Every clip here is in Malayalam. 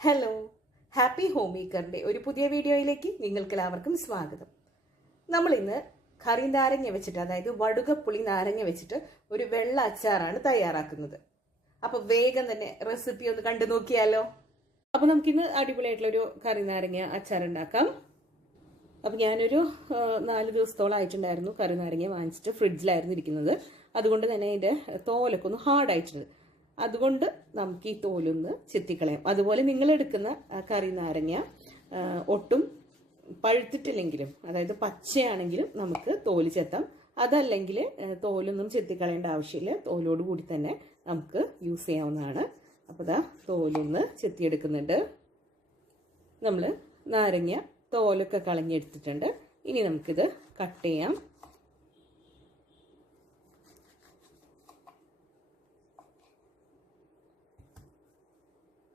ഹലോ, ഹാപ്പി ഹോം മേക്കറിൻ്റെ ഒരു പുതിയ വീഡിയോയിലേക്ക് നിങ്ങൾക്കെല്ലാവർക്കും സ്വാഗതം. നമ്മൾ ഇന്ന് കറി നാരങ്ങ വെച്ചിട്ട്, അതായത് വടുകപ്പുളി നാരങ്ങ വെച്ചിട്ട് ഒരു വെള്ള അച്ചാറാണ് തയ്യാറാക്കുന്നത്. അപ്പോൾ വേഗം തന്നെ റെസിപ്പി ഒന്ന് കണ്ടു നോക്കിയാലോ. അപ്പോൾ നമുക്കിന്ന് അടിപൊളിയായിട്ടുള്ളൊരു കറി നാരങ്ങ അച്ചാർ ഉണ്ടാക്കാം. അപ്പം ഞാനൊരു 4 ദിവസത്തോളം ആയിട്ടുണ്ടായിരുന്നു കറി നാരങ്ങ വാങ്ങിച്ചിട്ട് ഫ്രിഡ്ജിലായിരുന്നു ഇരിക്കുന്നത്. അതുകൊണ്ട് തന്നെ അതിൻ്റെ തോലൊക്കെ ഒന്ന് ഹാർഡായിട്ടുണ്ട്. അതുകൊണ്ട് നമുക്ക് ഈ തോലൊന്ന് ചെത്തിക്കളയാം. അതുപോലെ നിങ്ങൾ എടുക്കുന്ന കറി നാരങ്ങ ഒട്ടും പഴുത്തിട്ടില്ലെങ്കിലും, അതായത് പച്ചയാണെങ്കിലും നമുക്ക് തോല് ചെത്താം. അതല്ലെങ്കിൽ തോലൊന്നും ചെത്തിക്കളയേണ്ട ആവശ്യമില്ല, തോലോട് കൂടി തന്നെ നമുക്ക് യൂസ് ചെയ്യാവുന്നതാണ്. അപ്പോൾ ഇതാ തോലൊന്ന് ചെത്തിയെടുക്കുന്നുണ്ട്. നമ്മൾ നാരങ്ങ തോലൊക്കെ കളഞ്ഞെടുത്തിട്ടുണ്ട്. ഇനി നമുക്കിത് കട്ട് ചെയ്യാം.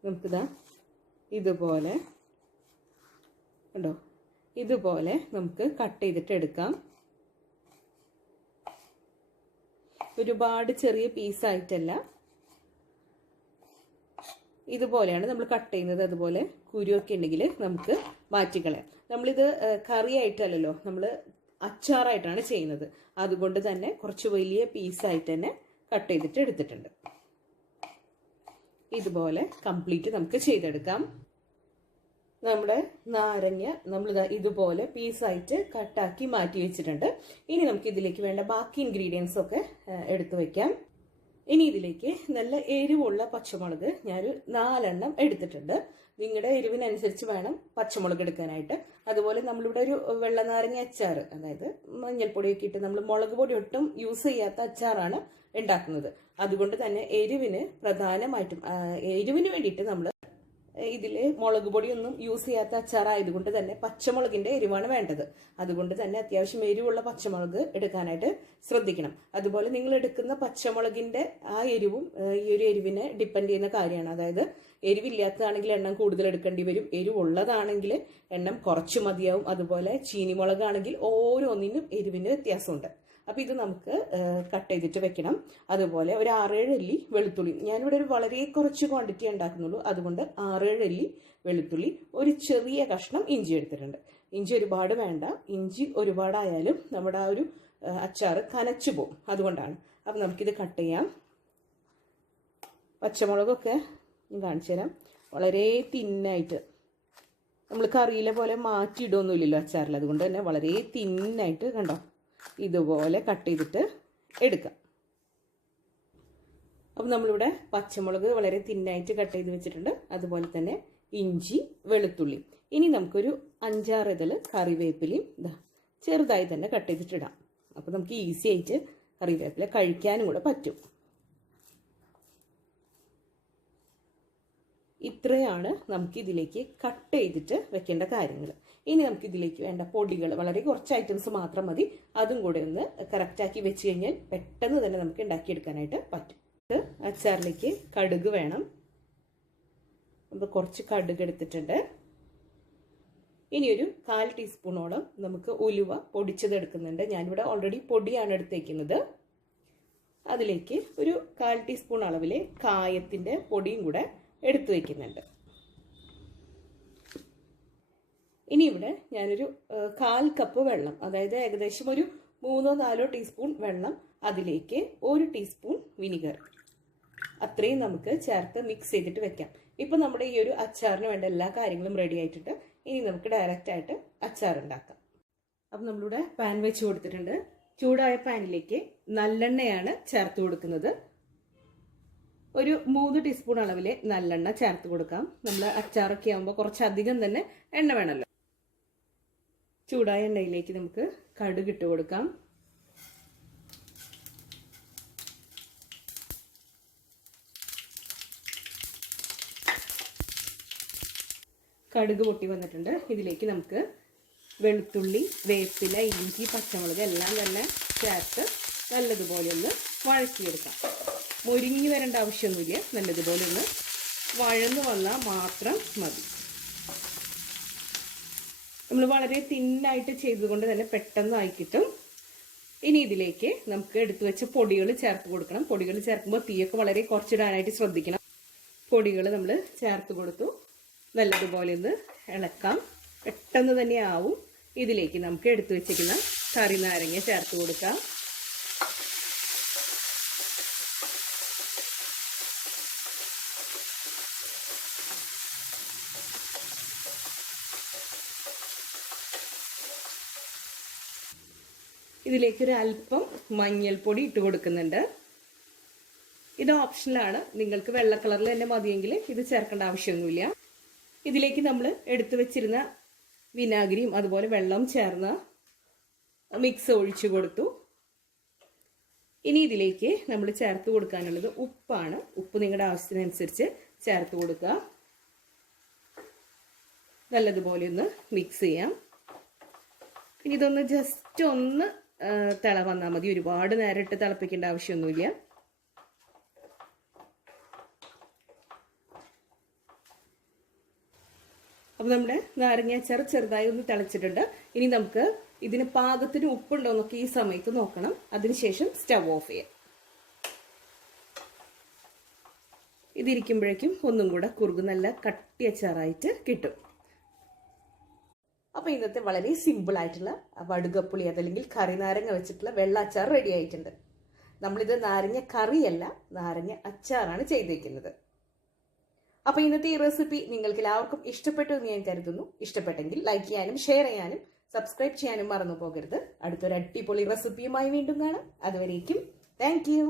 നമുക്കിതാ ഇതുപോലെ കണ്ടോ, ഇതുപോലെ നമുക്ക് കട്ട് ചെയ്തിട്ട് എടുക്കാം. ഒരുപാട് ചെറിയ പീസായിട്ടല്ല, ഇതുപോലെയാണ് നമ്മൾ കട്ട് ചെയ്യുന്നത്. അതുപോലെ കുരുവൊക്കെ ഉണ്ടെങ്കിൽ നമുക്ക് മാറ്റിക്കളയാം. നമ്മളിത് കറിയായിട്ടല്ലല്ലോ, നമ്മൾ അച്ചാറായിട്ടാണ് ചെയ്യുന്നത്. അതുകൊണ്ട് തന്നെ കുറച്ച് വലിയ പീസായിട്ട് തന്നെ കട്ട് ചെയ്തിട്ട് എടുത്തിട്ടുണ്ട്. ഇതുപോലെ കംപ്ലീറ്റ് നമുക്ക് ചെയ്തെടുക്കാം. നമ്മുടെ നാരങ്ങ നമ്മൾ ഇതുപോലെ പീസായിട്ട് കട്ടാക്കി മാറ്റി വെച്ചിട്ടുണ്ട്. ഇനി നമുക്ക് ഇതിലേക്ക് വേണ്ട ബാക്കി ഇൻഗ്രീഡിയൻസ് ഒക്കെ എടുത്തു വെക്കാം. ഇനി ഇതിലേക്ക് നല്ല എരിവുള്ള പച്ചമുളക് ഞാനൊരു 4 എണ്ണം എടുത്തിട്ടുണ്ട്. നിങ്ങളുടെ എരിവിനനുസരിച്ച് വേണം പച്ചമുളക് എടുക്കാനായിട്ട്. അതുപോലെ നമ്മളിവിടെ ഒരു വെള്ളനാരങ്ങ അച്ചാർ, അതായത് മഞ്ഞൾപ്പൊടിയൊക്കെ ഇട്ട് നമ്മൾ മുളക് പൊടി ഒട്ടും യൂസ് ചെയ്യാത്ത അച്ചാറാണ് ഉണ്ടാക്കുന്നത്. അതുകൊണ്ട് തന്നെ എരിവിന് വേണ്ടിയിട്ട് നമ്മൾ ഇതിൽ മുളക് പൊടിയൊന്നും യൂസ് ചെയ്യാത്ത അച്ചാറായതുകൊണ്ട് തന്നെ പച്ചമുളകിന്റെ എരിവാണ് വേണ്ടത്. അതുകൊണ്ട് തന്നെ അത്യാവശ്യം എരിവുള്ള പച്ചമുളക് എടുക്കാനായിട്ട് ശ്രദ്ധിക്കണം. അതുപോലെ നിങ്ങൾ എടുക്കുന്ന പച്ചമുളകിന്റെ ആ എരിവും ഈ ഒരു എരിവിനെ ഡിപ്പെൻഡ് ചെയ്യുന്ന കാര്യമാണ്. അതായത് എരിവില്ലാത്തതാണെങ്കിൽ എണ്ണം കൂടുതൽ എടുക്കേണ്ടി വരും, എരിവുള്ളതാണെങ്കിൽ എണ്ണം കുറച്ച് മതിയാവും. അതുപോലെ ചീനിമുളകാണെങ്കിൽ ഓരോന്നിനും എരിവിന് വ്യത്യാസമുണ്ട്. അപ്പോൾ ഇത് നമുക്ക് കട്ട് ചെയ്തിട്ട് വെക്കണം. അതുപോലെ ഒരു 6-7 അല്ലി വെളുത്തുള്ളി, ഞാനിവിടെ ഒരു വളരെ കുറച്ച് ക്വാണ്ടിറ്റി ഉണ്ടാക്കുന്നുള്ളൂ. അതുകൊണ്ട് 6-7 അല്ലി വെളുത്തുള്ളി, ഒരു ചെറിയ കഷ്ണം ഇഞ്ചി എടുത്തിട്ടുണ്ട്. ഇഞ്ചി ഒരുപാട് വേണ്ട, ഇഞ്ചി ഒരുപാടായാലും നമ്മുടെ ആ ഒരു അച്ചാറ് കനച്ചു പോകും. അതുകൊണ്ടാണ്. അപ്പം നമുക്കിത് കട്ട് ചെയ്യാം. പച്ചമുളകൊക്കെ ഞാൻ കാണിച്ചു തരാം. വളരെ തിന്നായിട്ട്, നമ്മൾ കറിയിലെ പോലെ മാറ്റിയിടൊന്നുമില്ലല്ലോ അച്ചാറിൽ. അതുകൊണ്ട് തന്നെ വളരെ തിന്നായിട്ട് കണ്ടോ ഇതുപോലെ കട്ട് ചെയ്തിട്ട് എടുക്കാം. അപ്പം നമ്മളിവിടെ പച്ചമുളക് വളരെ തിന്നായിട്ട് കട്ട് ചെയ്ത് വെച്ചിട്ടുണ്ട്. അതുപോലെ തന്നെ ഇഞ്ചി, വെളുത്തുള്ളി. ഇനി നമുക്കൊരു 5-6 ഇതൾ കറിവേപ്പിലയും ചെറുതായി തന്നെ കട്ട് ചെയ്തിട്ടിടാം. അപ്പം നമുക്ക് ഈസി ആയിട്ട് കറിവേപ്പില കഴിക്കാനും കൂടെ പറ്റും. ഇത്രയാണ് നമുക്ക് ഇതിലേക്ക് കട്ട് ചെയ്തിട്ട് വെക്കേണ്ട കാര്യങ്ങൾ. ഇനി നമുക്ക് ഇതിലേക്ക് വേണ്ട പൊടികൾ വളരെ കുറച്ച് ഐറ്റംസ് മാത്രം മതി. അതും കൂടെ ഒന്ന് കറക്റ്റാക്കി വെച്ച് കഴിഞ്ഞാൽ പെട്ടെന്ന് തന്നെ നമുക്ക് ഉണ്ടാക്കിയെടുക്കാനായിട്ട് പറ്റും. അച്ചാറിലേക്ക് കടുക് വേണം. അപ്പോൾ കുറച്ച് കടുക് എടുത്തിട്ടുണ്ട്. ഇനി ഒരു 1/4 ടീസ്പൂണോളം നമുക്ക് ഉലുവ പൊടിച്ചത് എടുക്കുന്നുണ്ട്. ഞാനിവിടെ ഓൾറെഡി പൊടിയാണ് എടുത്തേക്കുന്നത്. അതിലേക്ക് ഒരു 1/4 ടീസ്പൂൺ അളവിലെ കായത്തിൻ്റെ പൊടിയും കൂടെ എടുത്തു വയ്ക്കുന്നുണ്ട്. ഇനി ഇവിടെ ഞാനൊരു 1/4 കപ്പ് വെള്ളം, അതായത് ഏകദേശം ഒരു 3-4 ടീസ്പൂൺ വെള്ളം, അതിലേക്ക് 1 ടീസ്പൂൺ വിനിഗർ, അത്രയും നമുക്ക് ചേർത്ത് മിക്സ് ചെയ്തിട്ട് വെക്കാം. ഇപ്പം നമ്മുടെ ഈ ഒരു അച്ചാറിന് വേണ്ട എല്ലാ കാര്യങ്ങളും റെഡി ആയിട്ടുണ്ട്. ഇനി നമുക്ക് ഡയറക്റ്റ് ആയിട്ട് അച്ചാർ ഉണ്ടാക്കാം. അപ്പം നമ്മളിവിടെ പാൻ വെച്ച് കൊടുത്തിട്ടുണ്ട്. ചൂടായ പാനിലേക്ക് നല്ലെണ്ണയാണ് ചേർത്ത് കൊടുക്കുന്നത്. ഒരു 3 ടീസ്പൂൺ അളവിലെ നല്ലെണ്ണ ചേർത്ത് കൊടുക്കാം. നമ്മൾ അച്ചാറൊക്കെ ആകുമ്പോൾ കുറച്ചധികം തന്നെ എണ്ണ വേണമല്ലോ. ചൂടായ എണ്ണയിലേക്ക് നമുക്ക് കടുക് ഇട്ട് കൊടുക്കാം. കടുക് പൊട്ടി വന്നിട്ടുണ്ട്. ഇതിലേക്ക് നമുക്ക് വെളുത്തുള്ളി, വേപ്പില, ഇഞ്ചി, പച്ചമുളക് എല്ലാം തന്നെ ചേർത്ത് നല്ലതുപോലെ ഒന്ന് വഴറ്റിയെടുക്കാം. മുരിങ്ങി വരേണ്ട ആവശ്യമൊന്നുമില്ല, നല്ലതുപോലെ ഒന്ന് വഴന്ന് വന്നാൽ മാത്രം മതി. നമ്മൾ വളരെ തിന്നായിട്ട് ചെയ്തുകൊണ്ട് തന്നെ പെട്ടെന്ന് ആയി കിട്ടും. ഇനി ഇതിലേക്ക് നമുക്ക് എടുത്തു വെച്ച പൊടികൾ ചേർത്ത് കൊടുക്കണം. പൊടികൾ ചേർക്കുമ്പോൾ തീയൊക്കെ വളരെ കുറച്ചിടാനായിട്ട് ശ്രദ്ധിക്കണം. പൊടികൾ നമ്മൾ ചേർത്ത് കൊടുത്തു. നല്ലതുപോലെ ഒന്ന് ഇളക്കാം. പെട്ടെന്ന് തന്നെ ആവും. ഇതിലേക്ക് നമുക്ക് എടുത്തു വെച്ചിരിക്കുന്ന കറി നാരങ്ങ ചേർത്ത് കൊടുക്കാം. ഇതിലേക്കൊരു അല്പം മഞ്ഞൾപ്പൊടി ഇട്ട് കൊടുക്കുന്നുണ്ട്. ഇത് ഓപ്ഷനിലാണ്. നിങ്ങൾക്ക് വെള്ള കളറിൽ തന്നെ മതിയെങ്കിൽ ഇത് ചേർക്കേണ്ട ആവശ്യമൊന്നുമില്ല. ഇതിലേക്ക് നമ്മൾ എടുത്തു വെച്ചിരുന്ന വിനാഗിരിയും അതുപോലെ വെള്ളവും ചേർന്ന മിക്സ് ഒഴിച്ചു കൊടുത്തു. ഇനി ഇതിലേക്ക് നമ്മൾ ചേർത്ത് കൊടുക്കാനുള്ളത് ഉപ്പാണ്. ഉപ്പ് നിങ്ങളുടെ ആവശ്യത്തിനനുസരിച്ച് ചേർത്ത് കൊടുക്കുക. നല്ലതുപോലെ ഒന്ന് മിക്സ് ചെയ്യാം. ഇനി ഇതൊന്ന് ജസ്റ്റ് ഒന്ന് തിള വന്നാൽ മതി. ഒരുപാട് നേരം ഇട്ട് തിളപ്പിക്കേണ്ട ആവശ്യമൊന്നുമില്ല. അപ്പോൾ നമ്മുടെ നാരങ്ങ അച്ചാർ ചെറുതായി ഒന്ന് തിളച്ചിട്ടുണ്ട്. ഇനി നമുക്ക് ഇതിന് പാകത്തിന് ഉപ്പുണ്ടോ എന്നൊക്കെ ഈ സമയത്ത് നോക്കണം. അതിനുശേഷം സ്റ്റവ് ഓഫ് ചെയ്യാം. ഇതിരിക്കുമ്പോഴേക്കും ഒന്നും കൂടെ കുറുകു നല്ല കട്ടി അച്ചാറായിട്ട് കിട്ടും. അപ്പോൾ ഇന്നത്തെ വളരെ സിമ്പിൾ ആയിട്ടുള്ള വടുകപ്പുളി അതല്ലെങ്കിൽ കറി നാരങ്ങ വെച്ചിട്ടുള്ള വെള്ള അച്ചാർ റെഡി ആയിട്ടുണ്ട്. നമ്മളിത് നാരങ്ങ കറിയല്ല, നാരങ്ങ അച്ചാറാണ് ചെയ്തേക്കുന്നത്. അപ്പോൾ ഇന്നത്തെ ഈ റെസിപ്പി നിങ്ങൾക്ക് എല്ലാവർക്കും ഇഷ്ടപ്പെട്ടു എന്ന് ഞാൻ കരുതുന്നു. ഇഷ്ടപ്പെട്ടെങ്കിൽ ലൈക്ക് ചെയ്യാനും ഷെയർ ചെയ്യാനും സബ്സ്ക്രൈബ് ചെയ്യാനും മറന്നു പോകരുത്. അടുത്തൊരു അടിപൊളി റെസിപ്പിയുമായി വീണ്ടും കാണാം. അതുവരേക്കും താങ്ക് യു.